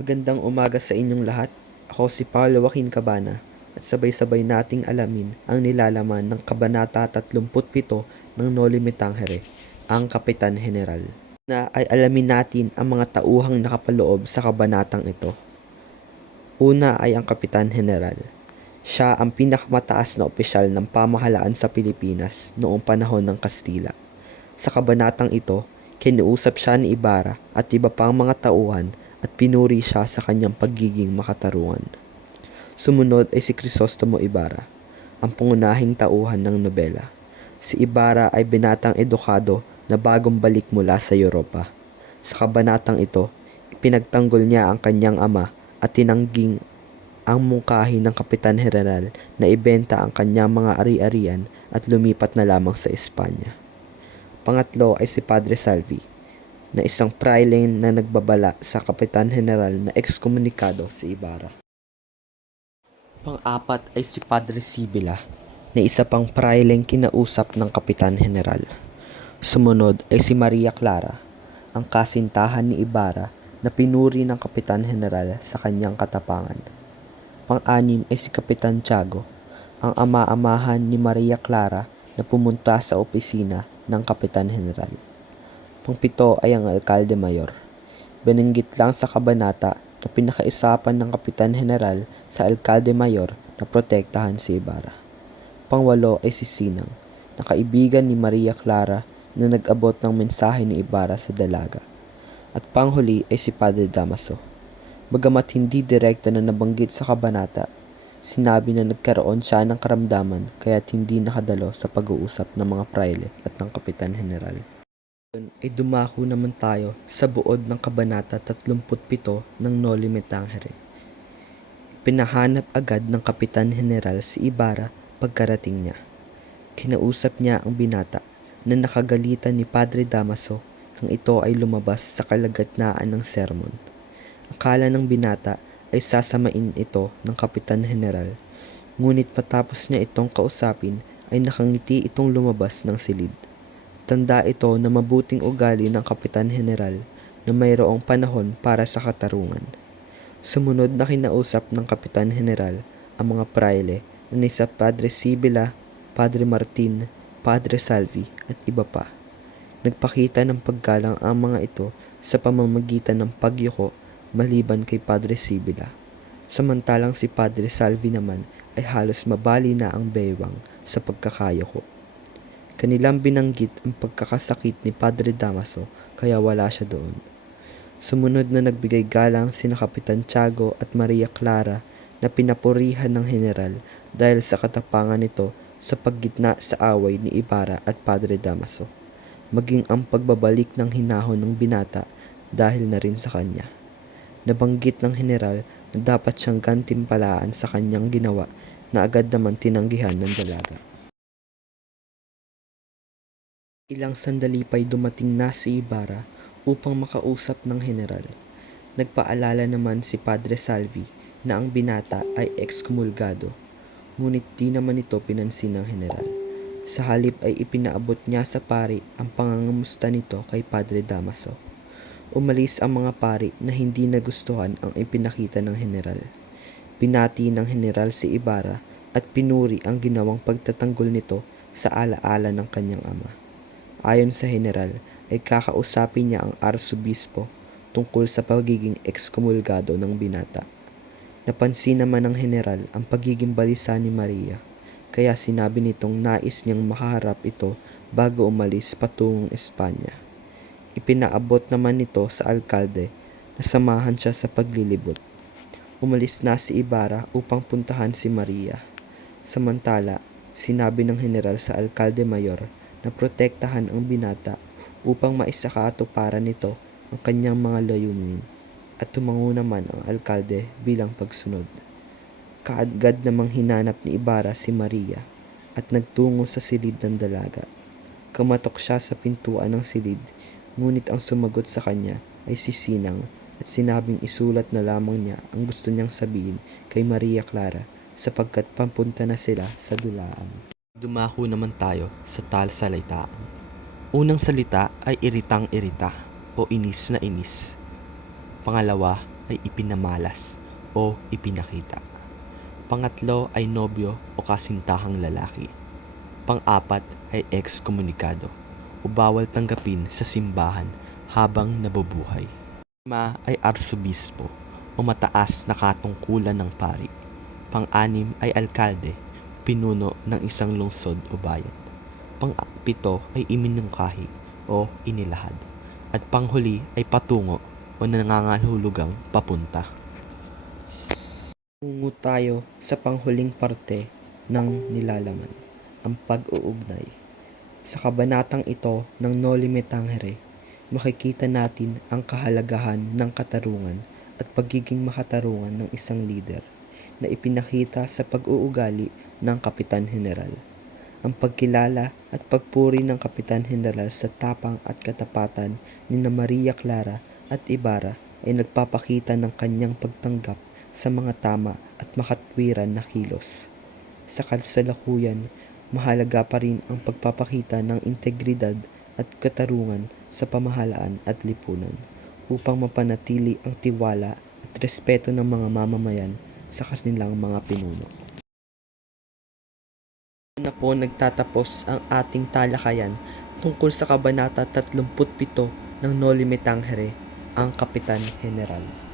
Magandang umaga sa inyong lahat. Ako si Paolo Joaquin Cabana at sabay-sabay nating alamin ang nilalaman ng Kabanata 37 ng Noli Me Tangere, ang Kapitan General. Na ay alamin natin ang mga tauhang nakapaloob sa kabanatang ito. Una ay ang Kapitan General. Siya ang pinakamataas na opisyal ng pamahalaan sa Pilipinas noong panahon ng Kastila. Sa kabanatang ito, kiniusap siya ni Ibarra at iba pang mga tauhan at pinuri siya sa kanyang pagiging makatarungan. Sumunod ay si Crisostomo Ibarra, ang pangunahing tauhan ng nobela. Si Ibarra ay binatang edukado na bagong balik mula sa Europa. Sa kabanatang ito, ipinagtanggol niya ang kanyang ama at tinangging ang mungkahi ng Kapitan General na ibenta ang kanyang mga ari-arian at lumipat na lamang sa Espanya. Pangatlo ay si Padre Salvi, na isang praile na nagbabala sa Kapitan General na ekskomunikado si Ibarra. Pang-apat ay si Padre Sibila, na isa pang praileng kinausap ng Kapitan General. Sumunod ay si Maria Clara, ang kasintahan ni Ibarra na pinuri ng Kapitan General sa kanyang katapangan. Pang-anim ay si Kapitan Tiago, ang ama-amahan ni Maria Clara na pumunta sa opisina ng Kapitan General. Pang-pito ay ang Alkalde Mayor. Binanggit lang sa kabanata na pinakaisapan ng Kapitan General sa Alkalde Mayor na protektahan si Ibarra. Pang-walo ay si Sinang, na kaibigan ni Maria Clara na nag-abot ng mensahe ni Ibarra sa dalaga. At panghuli ay si Padre Damaso. Bagamat hindi direkta na nabanggit sa kabanata, sinabi na nagkaroon siya ng karamdaman kaya't hindi nakadalo sa pag-uusap ng mga praile at ng Kapitan General. Ay dumako naman tayo sa buod ng Kabanata 37 ng Noli Me Tangere. Pinahanap agad ng Kapitan General si Ibarra pagkarating niya. Kinausap niya ang binata na nakagalitan ni Padre Damaso nang ito ay lumabas sa kalagitnaan ng sermon. Akala ng binata ay sasamain ito ng Kapitan General, ngunit matapos niya itong kausapin ay nakangiti itong lumabas ng silid. Tanda ito na mabuting ugali ng Kapitan General na mayroong panahon para sa katarungan. Sumunod na kinausap ng Kapitan General ang mga praile na ni sa Padre Sibila, Padre Martin, Padre Salvi at iba pa. Nagpakita ng paggalang ang mga ito sa pamamagitan ng pagyuko maliban kay Padre Sibila. Samantalang si Padre Salvi naman ay halos mabali na ang bewang sa pagkakayuko. Kanilang binanggit ang pagkakasakit ni Padre Damaso kaya wala siya doon. Sumunod na nagbigay galang sina Kapitan Tiago at Maria Clara na pinapurihan ng General dahil sa katapangan nito sa paggitna sa away ni Ibarra at Padre Damaso, maging ang pagbabalik ng hinahon ng binata dahil na rin sa kanya. Nabanggit ng General na dapat siyang gantimpalaan sa kanyang ginawa na agad naman tinanggihan ng dalaga. Ilang sandali pa'y dumating na si Ibarra upang makausap ng General. Nagpaalala naman si Padre Salvi na ang binata ay ekskomulgado, ngunit di naman ito pinansin ng General. Sa halip ay ipinaabot niya sa pari ang pangangamusta nito kay Padre Damaso. Umalis ang mga pari na hindi nagustuhan ang ipinakita ng General. Binati ng General si Ibarra at pinuri ang ginawang pagtatanggol nito sa alaala ng kanyang ama. Ayon sa General ay kakausapin niya ang arsobispo tungkol sa pagiging ekskomulgado ng binata. Napansin naman ng General ang pagiging balisa ni Maria, kaya sinabi nitong nais niyang makaharap ito bago umalis patungong Espanya. Ipinaabot naman nito sa alkalde na samahan siya sa paglilibot. Umalis na si Ibarra upang puntahan si Maria. Samantala, sinabi ng General sa Alkalde Mayor na protektahan ang binata upang maisakatuparan nito ang kanyang mga layunin at tumango naman ang alkalde bilang pagsunod. Kaagad namang hinanap ni Ibarra si Maria at nagtungo sa silid ng dalaga. Kamatok siya sa pintuan ng silid, ngunit ang sumagot sa kanya ay si Sinang at sinabing isulat na lamang niya ang gusto niyang sabihin kay Maria Clara sapagkat papunta na sila sa dulaan. Dumako naman tayo sa talsalitaan. Unang salita ay iritang-irita o inis na inis. Pangalawa ay ipinamalas o ipinakita. Pangatlo ay nobyo o kasintahang lalaki. Pang-apat ay ekskomunikado o bawal tanggapin sa simbahan habang nabubuhay. Lima ay arsobispo o mataas na katungkulan ng pari. Pang-anim ay alkalde, pinuno ng isang lungsod o bayan. Pang-pito ay iminungkahi o inilahad. At panghuli ay patungo o nangangahulugang papunta. Tungo tayo sa panghuling parte ng nilalaman, ang pag-uugnay. Sa kabanatang ito ng Noli Me Tangere, makikita natin ang kahalagahan ng katarungan at pagiging makatarungan ng isang leader na ipinakita sa pag-uugali ng Kapitan Heneral. Ang pagkilala at pagpuri ng Kapitan Heneral sa tapang at katapatan ni Maria Clara at Ibarra ay nagpapakita ng kanyang pagtanggap sa mga tama at makatwiran na kilos. Sa kasalukuyan, mahalaga pa rin ang pagpapakita ng integridad at katarungan sa pamahalaan at lipunan upang mapanatili ang tiwala at respeto ng mga mamamayan sa kanilang mga pinuno. Na po nagtatapos ang ating talakayan tungkol sa Kabanata 37 ng Noli Me Tangere, ang Kapitan Heneral.